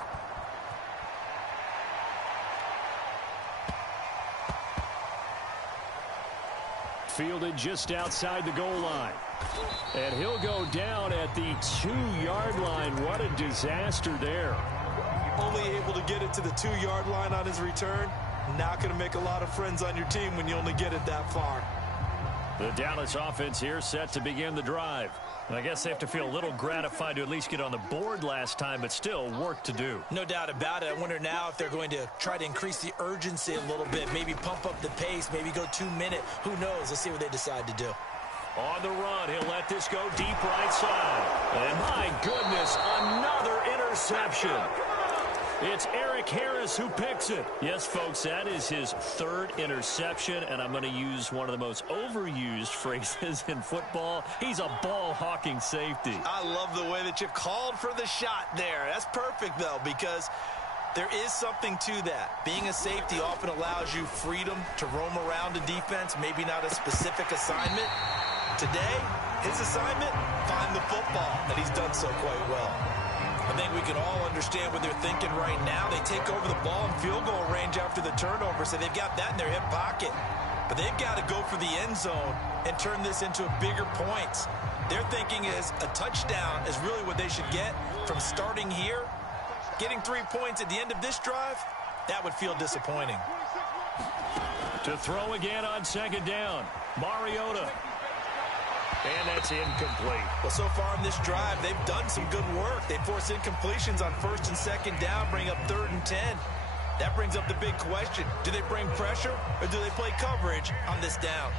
fielded just outside the goal line. And he'll go down at the 2-yard line. What a disaster there. Only able to get it to the 2-yard line on his return. Not going to make a lot of friends on your team when you only get it that far. The Dallas offense here set to begin the drive. And I guess they have to feel a little gratified to at least get on the board last time, but still work to do. No doubt about it. I wonder now if they're going to try to increase the urgency a little bit, maybe pump up the pace, maybe go 2-minute. Who knows? Let's see what they decide to do. On the run, he'll let this go deep right side. And my goodness, another interception. It's Eric Harris who picks it. Yes, folks, that is his 3rd interception, and I'm going to use one of the most overused phrases in football. He's a ball-hawking safety. I love the way that you called for the shot there. That's perfect, though, because there is something to that. Being a safety often allows you freedom to roam around a defense, maybe not a specific assignment. Today, his assignment, find the football, and he's done so quite well. I think we can all understand what they're thinking right now. They take over the ball in field goal range after the turnover, so they've got that in their hip pocket. But they've got to go for the end zone and turn this into bigger points. Their thinking is a touchdown is really what they should get from starting here. Getting 3 points at the end of this drive, that would feel disappointing. To throw again on 2nd down, Mariota. And that's incomplete. Well, so far in this drive, they've done some good work. They force incompletions on 1st and 2nd down, bring up 3rd and 10. That brings up the big question. Do they bring pressure or do they play coverage on this down?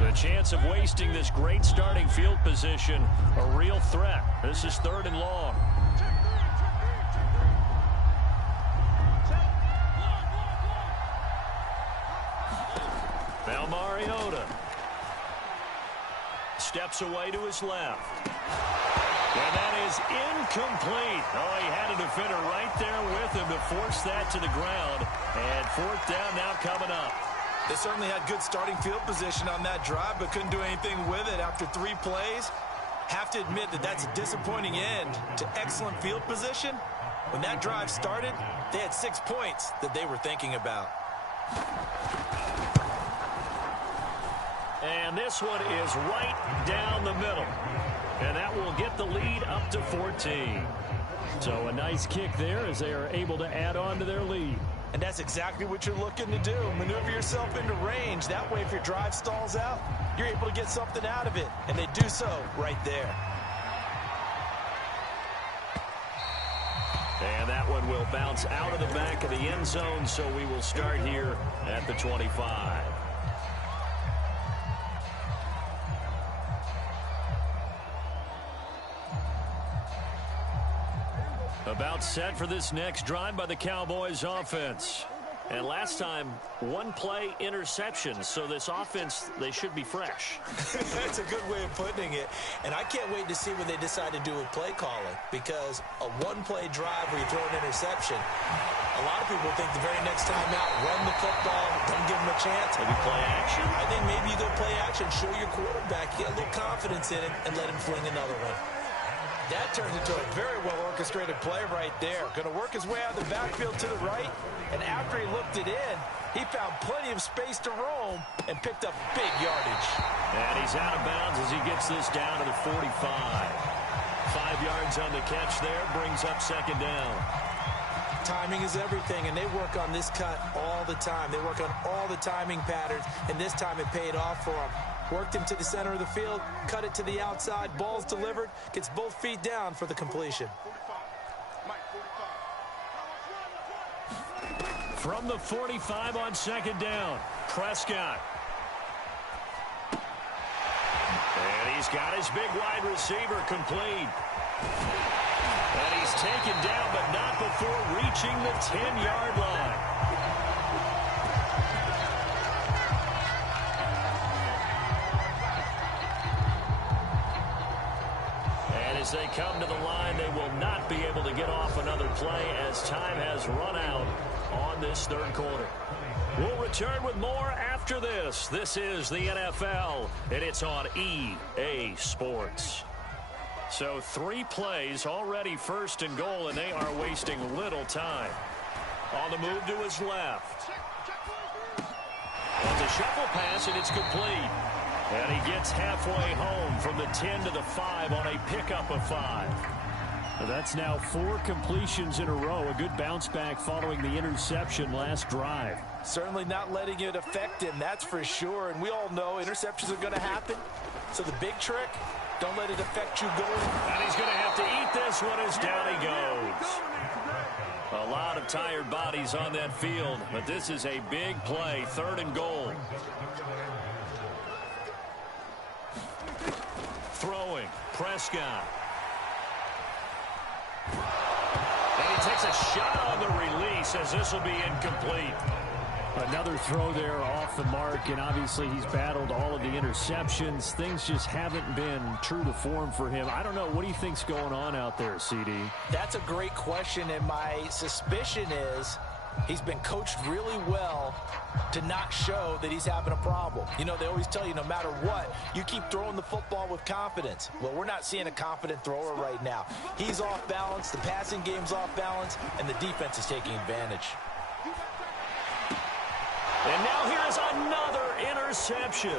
The chance of wasting this great starting field position, a real threat. This is 3rd and long. Now Mariota steps away to his left. And that is incomplete. Oh, he had a defender right there with him to force that to the ground. And 4th down now coming up. They certainly had good starting field position on that drive, but couldn't do anything with it after 3 plays. Have to admit that that's a disappointing end to excellent field position. When that drive started, they had 6 points that they were thinking about. And this one is right down the middle. And that will get the lead up to 14. So a nice kick there as they are able to add on to their lead. And that's exactly what you're looking to do. Maneuver yourself into range. That way, if your drive stalls out, you're able to get something out of it. And they do so right there. And that one will bounce out of the back of the end zone, so we will start here at the 25. About set for this next drive by the Cowboys offense. And last time, 1-play interception. So this offense, they should be fresh. That's a good way of putting it. And I can't wait to see what they decide to do with play calling. Because a 1-play drive where you throw an interception, a lot of people think the very next time out, run the football, don't give them a chance. Maybe play action. I think maybe you go play action, show your quarterback, get a little confidence in him, and let him fling another one. That turns into a very well-orchestrated play right there. Going to work his way out of the backfield to the right, and after he looked it in, he found plenty of space to roam and picked up big yardage. And he's out of bounds as he gets this down to the 45. 5 yards on the catch there, brings up 2nd down. Timing is everything, and they work on this cut all the time. They work on all the timing patterns, and this time it paid off for them. Worked him to the center of the field, cut it to the outside, ball's delivered, gets both feet down for the completion. From the 45 on 2nd down, Prescott. And he's got his big wide receiver complete. And he's taken down, but not before reaching the 10-yard line. As they come to the line, they will not be able to get off another play as time has run out on this 3rd quarter. We'll return with more after this. This is the NFL, and it's on EA Sports. So 3 plays already 1st and goal, and they are wasting little time. On the move to his left. Well, it's a Shuffle pass, and it's complete. And he gets halfway home from the 10 to the 5 on a pickup of 5. That's now 4 completions in a row. A good bounce back following the interception last drive. Certainly not letting it affect him, that's for sure. And we all know interceptions are going to happen. So the big trick, don't let it affect you going. And he's going to have to eat this one as down he goes. A lot of tired bodies on that field, but this is a big play, 3rd and goal. Throwing, Prescott. And he takes a shot on the release as this will be incomplete. Another throw there off the mark, and obviously he's battled all of the interceptions. Things just haven't been true to form for him. I don't know. What do you think's going on out there, CD? That's a great question, and my suspicion is he's been coached really well to not show that he's having a problem. You know, they always tell you no matter what, you keep throwing the football with confidence. Well, we're not seeing a confident thrower right now. He's off balance, the passing game's off balance, and the defense is taking advantage. And now here's another interception.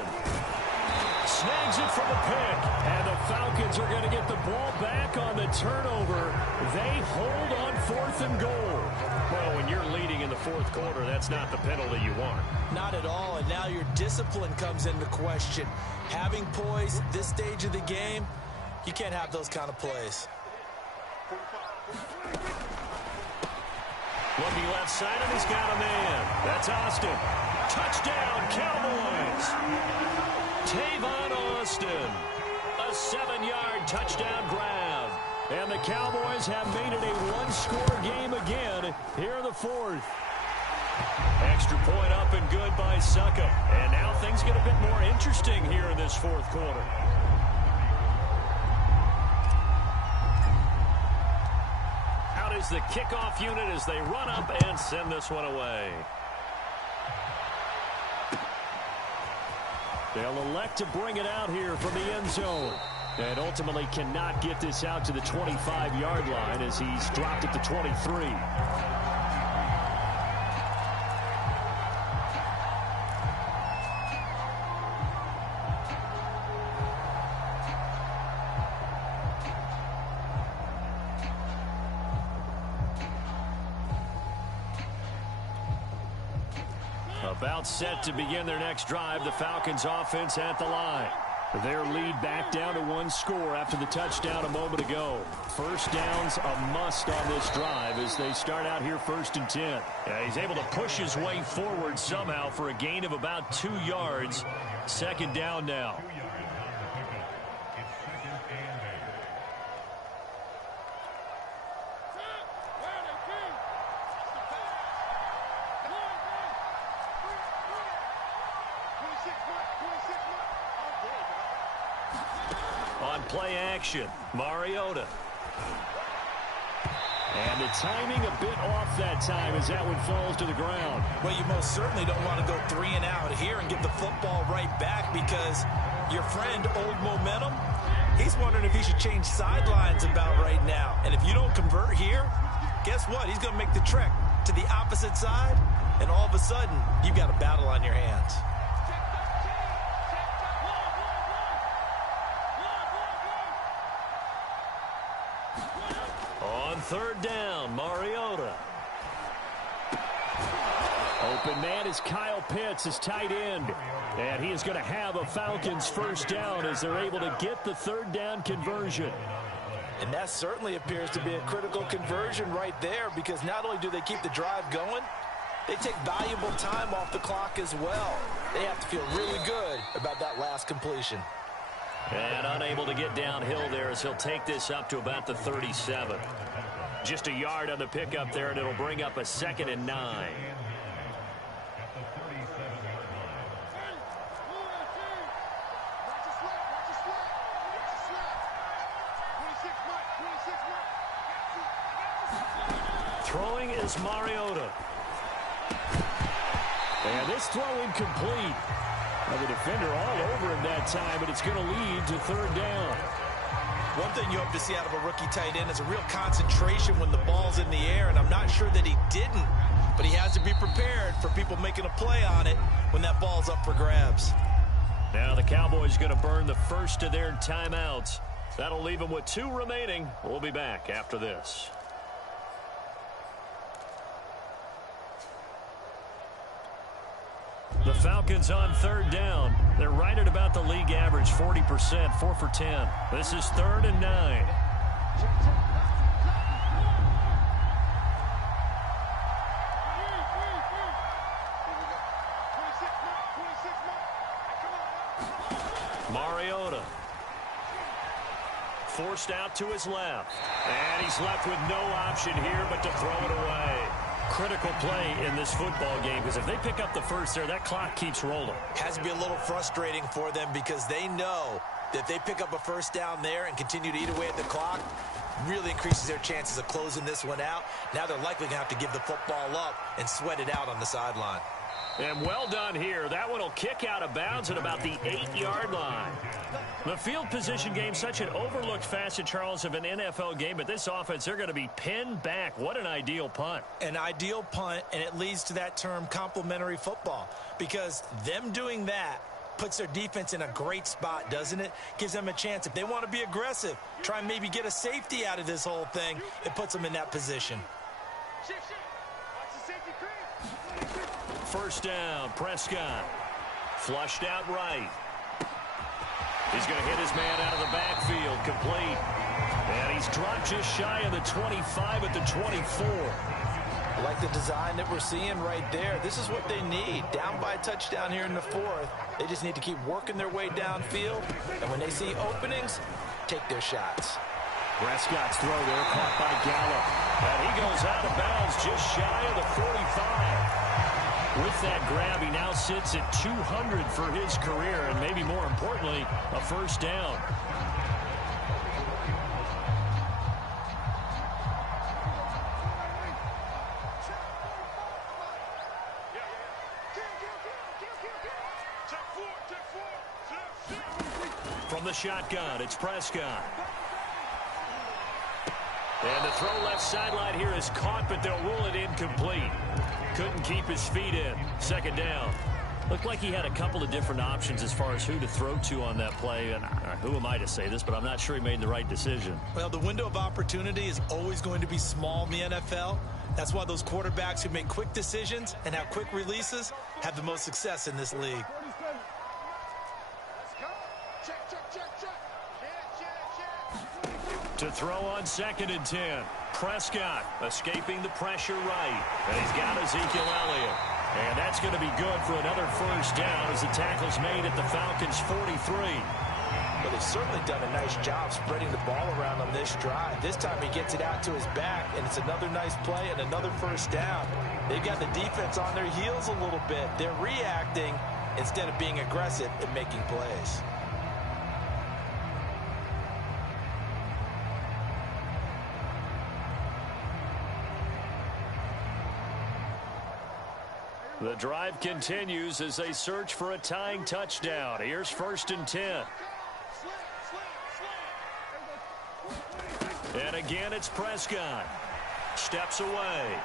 Snags it for the pick. And the Falcons are going to get the ball back on the turnover. They hold on 4th and goal. Well, when you're leading in the 4th quarter, that's not the penalty you want. Not at all, and now your discipline comes into question. Having poise at this stage of the game, you can't have those kind of plays. Looking left side, and he's got a man. That's Austin. Touchdown, Cowboys. Tavon Austin. A 7-yard touchdown grab. And the Cowboys have made it a 1-score game again here in the 4th. Extra point up and good by Suckup. And now things get a bit more interesting here in this 4th quarter. Out is the kickoff unit as they run up and send this one away. They'll elect to bring it out here from the end zone. And ultimately cannot get this out to the 25-yard line as he's dropped at the 23. About set to begin their next drive, the Falcons offense at the line. Their lead back down to 1 score after the touchdown a moment ago. First down's a must on this drive as they start out here 1st and 10. Yeah, he's able to push his way forward somehow for a gain of about 2 yards. 2nd down now. On play action, Mariota. And the timing a bit off that time as that one falls to the ground. Well, you most certainly don't want to go 3 and out here and give the football right back because your friend, Old Momentum, he's wondering if he should change sidelines about right now. And if you don't convert here, guess what? He's going to make the trek to the opposite side, and all of a sudden, you've got a battle on your hands. On 3rd down, Mariota. Open man is Kyle Pitts, his tight end. And he is going to have a Falcons 1st down as they're able to get the 3rd down conversion. And that certainly appears to be a critical conversion right there because not only do they keep the drive going, they take valuable time off the clock as well. They have to feel really good about that last completion. And unable to get downhill there as he'll take this up to about the 37. Just a yard on the pickup there, and it'll bring up a 2nd and 9. Throwing is Mariota. And this throw incomplete. Now the defender all over him that time, but it's going to lead to 3rd down. One thing you hope to see out of a rookie tight end is a real concentration when the ball's in the air, and I'm not sure that he didn't but he has to be prepared for people making a play on it when that ball's up for grabs. Now the Cowboys going to burn the first of their timeouts. That'll leave them with 2 remaining. We'll be back after this. The Falcons on 3rd down. They're right at about the league average, 40%, 4 for 10. This is 3rd and 9. Mariota. Forced out to his left. And he's left with no option here but to throw it away. Critical play in this football game, because if they pick up the first there, that clock keeps rolling. Has to be a little frustrating for them because they know that if they pick up a first down there and continue to eat away at the clock, really increases their chances of closing this one out. Now they're likely going to have to give the football up and sweat it out on the sideline. And well done here. That one will kick out of bounds at about the 8-yard line. The field position game, such an overlooked facet, Charles, of an NFL game, but this offense, they're going to be pinned back. What an ideal punt. An ideal punt, and it leads to that term complementary football, because them doing that puts their defense in a great spot, doesn't it? Gives them a chance. If they want to be aggressive, try and maybe get a safety out of this whole thing, it puts them in that position. First down, Prescott. Flushed out right. He's going to hit his man out of the backfield, complete. And he's dropped just shy of the 25 at the 24. I like the design that we're seeing right there. This is what they need. Down by a touchdown here in the 4th. They just need to keep working their way downfield. And when they see openings, take their shots. Prescott's throw there caught by Gallup. And he goes out of bounds just shy of the 45. With that grab, he now sits at 200 for his career, and maybe more importantly, a first down. From the shotgun, it's Prescott. And the throw left sideline here is caught, but they'll rule it incomplete. Couldn't keep his feet in. Second down. Looked like he had a couple of different options as far as who to throw to on that play. And who am I to say this, but I'm not sure he made the right decision. Well, the window of opportunity is always going to be small in the NFL. That's why those quarterbacks who make quick decisions and have quick releases have the most success in this league. To throw on 2nd and 10. Prescott escaping the pressure right. And he's got Ezekiel Elliott. And that's going to be good for another first down as the tackle's made at the Falcons' 43. But they've certainly done a nice job spreading the ball around on this drive. This time he gets it out to his back, and it's another nice play and another first down. They've got the defense on their heels a little bit. They're reacting instead of being aggressive and making plays. The drive continues as they search for a tying touchdown. Here's 1st and 10. And again, it's Prescott. Steps away.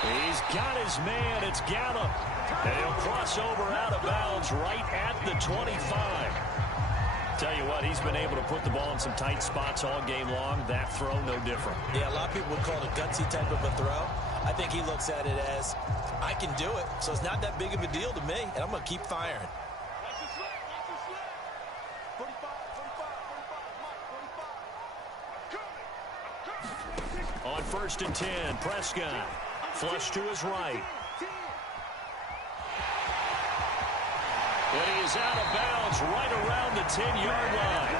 He's got his man. It's Gallup. And he'll cross over out of bounds right at the 25. Tell you what, he's been able to put the ball in some tight spots all game long. That throw, no different. Yeah, a lot of people would call it a gutsy type of a throw. I think he looks at it as, I can do it, so it's not that big of a deal to me, and I'm going to keep firing. On 1st and 10, Prescott. Flush to his right. And he is out of bounds right around the 10-yard line.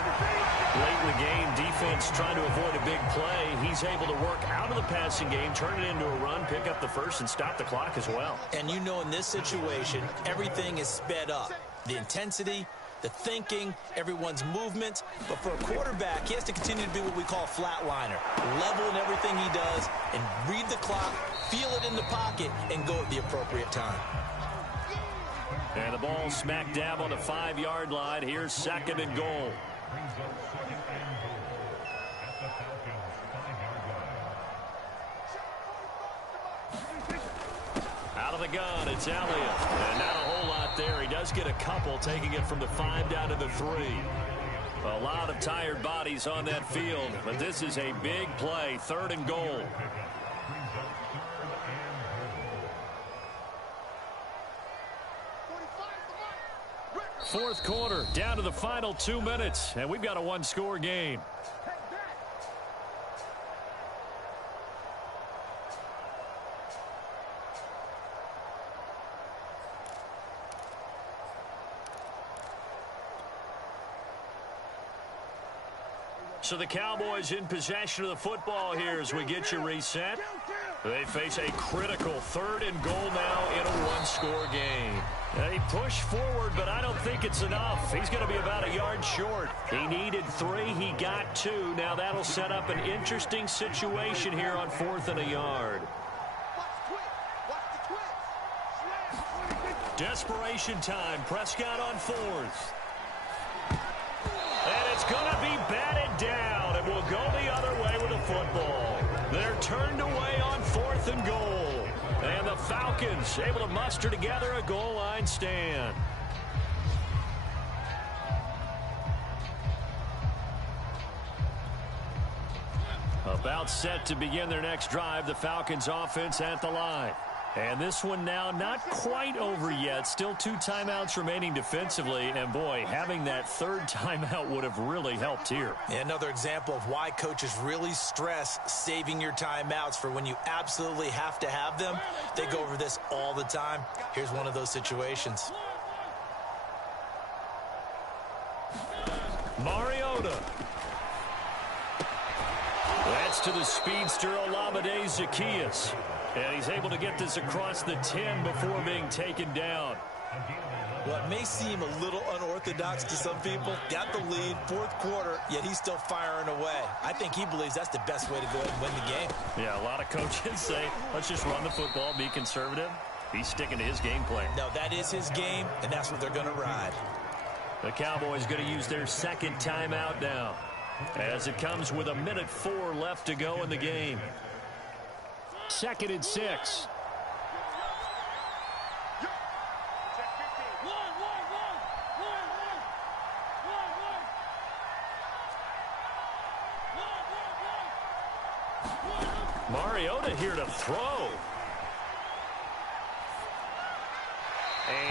Late in the game, defense trying to avoid a big play. He's able to work out of the passing game, turn it into a run, pick up the first, and stop the clock as well. And you know in this situation, everything is sped up. The intensity, the thinking, everyone's movement. But for a quarterback, he has to continue to be what we call a flatliner. Level in everything he does and read the clock, feel it in the pocket, and go at the appropriate time. And the ball smack dab on the 5-yard line. Here's 2nd and goal. gun. It's Elliott. And not a whole lot there. He does get a couple, taking it from the 5 down to the 3. A lot of tired bodies on that field, but this is a big play, 3rd and goal. Fourth quarter, down to the final 2 minutes, and we've got a one-score game. So the Cowboys in possession of the football here as we get you reset. They face a critical 3rd and goal now in a one-score game. They push forward, but I don't think it's enough. He's going to be about a yard short. He needed 3. He got 2. Now that'll set up an interesting situation here on 4th and a yard. Desperation time. Prescott on 4th. And it's going to be batted down, and we'll go the other way with the football. They're turned away on 4th and goal. And the Falcons able to muster together a goal line stand. About set to begin their next drive, the Falcons offense at the line. And this one now not quite over yet. Still 2 timeouts remaining defensively. And, boy, having that 3rd timeout would have really helped here. Yeah, another example of why coaches really stress saving your timeouts for when you absolutely have to have them. They go over this all the time. Here's one of those situations. Mariota. That's to the speedster Olamide Zaccheaus. And he's able to get this across the 10 before being taken down. Well, it may seem a little unorthodox to some people. Got the lead, 4th quarter, yet he's still firing away. I think he believes that's the best way to go ahead and win the game. Yeah, a lot of coaches say, let's just run the football, be conservative. He's sticking to his game plan. No, that is his game, and that's what they're going to ride. The Cowboys going to use their 2nd timeout now, as it comes with 1:04 left to go in the game. 2nd and 6. Mariota here to throw.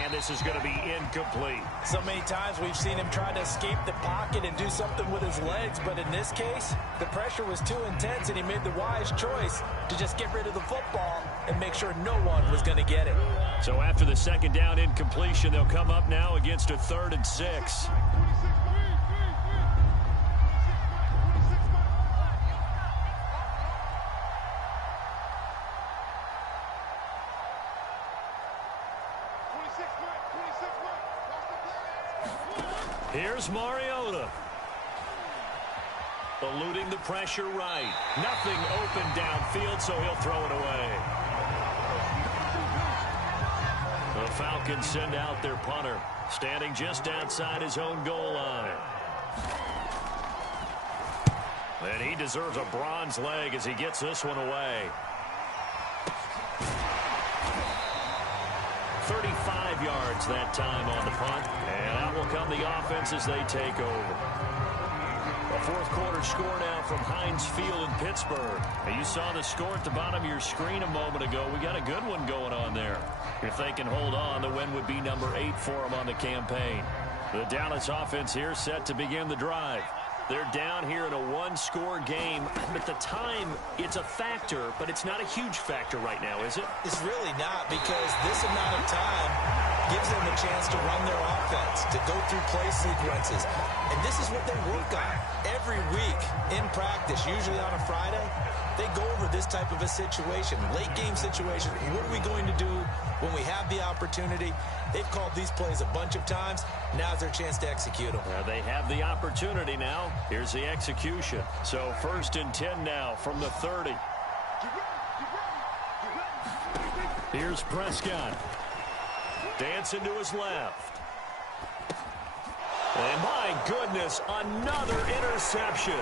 And this is going to be incomplete. So many times we've seen him try to escape the pocket and do something with his legs, but in this case, the pressure was too intense and he made the wise choice to just get rid of the football and make sure no one was going to get it. So after the 2nd down incompletion, they'll come up now against a 3rd and 6. Here's Mariota. Eluding the pressure right. Nothing open downfield, so he'll throw it away. The Falcons send out their punter, standing just outside his own goal line. And he deserves a bronze leg as he gets this one away. 35 yards that time on the punt. And out will come the offense as they take over. A 4th quarter score now from Heinz Field in Pittsburgh. And you saw the score at the bottom of your screen a moment ago. We got a good one going on there. If they can hold on, the win would be number 8 for them on the campaign. The Dallas offense here set to begin the drive. They're down here in a one-score game. But the time, it's a factor, but it's not a huge factor right now, is it? It's really not, because this amount of time gives them a chance to run their offense, to go through play sequences. And this is what they work on every week in practice, usually on a Friday. They go over this type of a situation, late game situation. What are we going to do when we have the opportunity? They've called these plays a bunch of times. Now's their chance to execute them. They have the opportunity now. Here's the execution. So 1st and 10 now from the 30. Here's Prescott. Dancing to his left. And my goodness, another interception.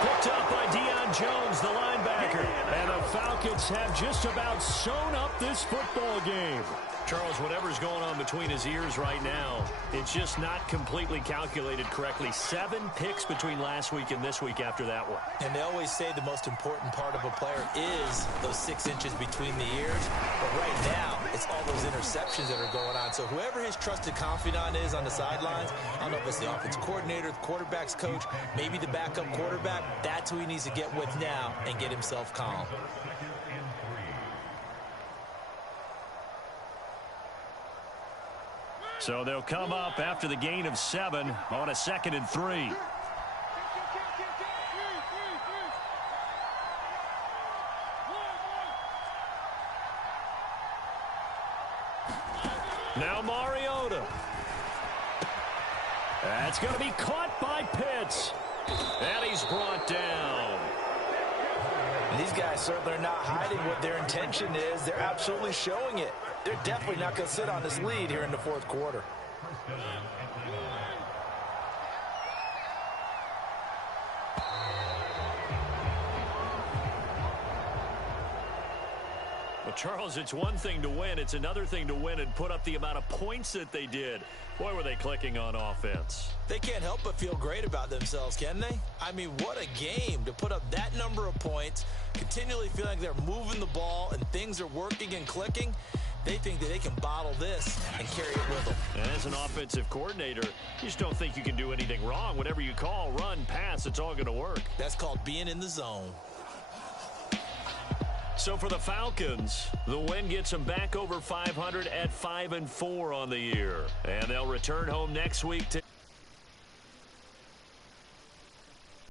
Picked up by Deion Jones, the linebacker. And the Falcons have just about sewn up this football game. Charles, whatever's going on between his ears right now, it's just not completely calculated correctly. 7 picks between last week and this week after that one. And they always say the most important part of a player is those 6 inches between the ears. But right now, it's all those interceptions that are going on. So whoever his trusted confidant is on the sidelines, I don't know if it's the offense coordinator, the quarterback's coach, maybe the backup quarterback, that's who he needs to get with now and get himself calm. So they'll come up after the gain of 7 on a 2nd and 3. Now Mariota. That's going to be caught by Pitts. And he's brought down. And these guys certainly are not hiding what their intention is. They're absolutely showing it. They're definitely not going to sit on this lead here in the 4th quarter. Well, Charles, it's one thing to win. It's another thing to win and put up the amount of points that they did. Boy, were they clicking on offense. They can't help but feel great about themselves, can they? I mean, what a game to put up that number of points, continually feeling like they're moving the ball and things are working and clicking. They think that they can bottle this and carry it with them. And as an offensive coordinator, you just don't think you can do anything wrong. Whatever you call, run, pass, it's all going to work. That's called being in the zone. So for the Falcons, the win gets them back over 500 at 5-4 on the year. And they'll return home next week to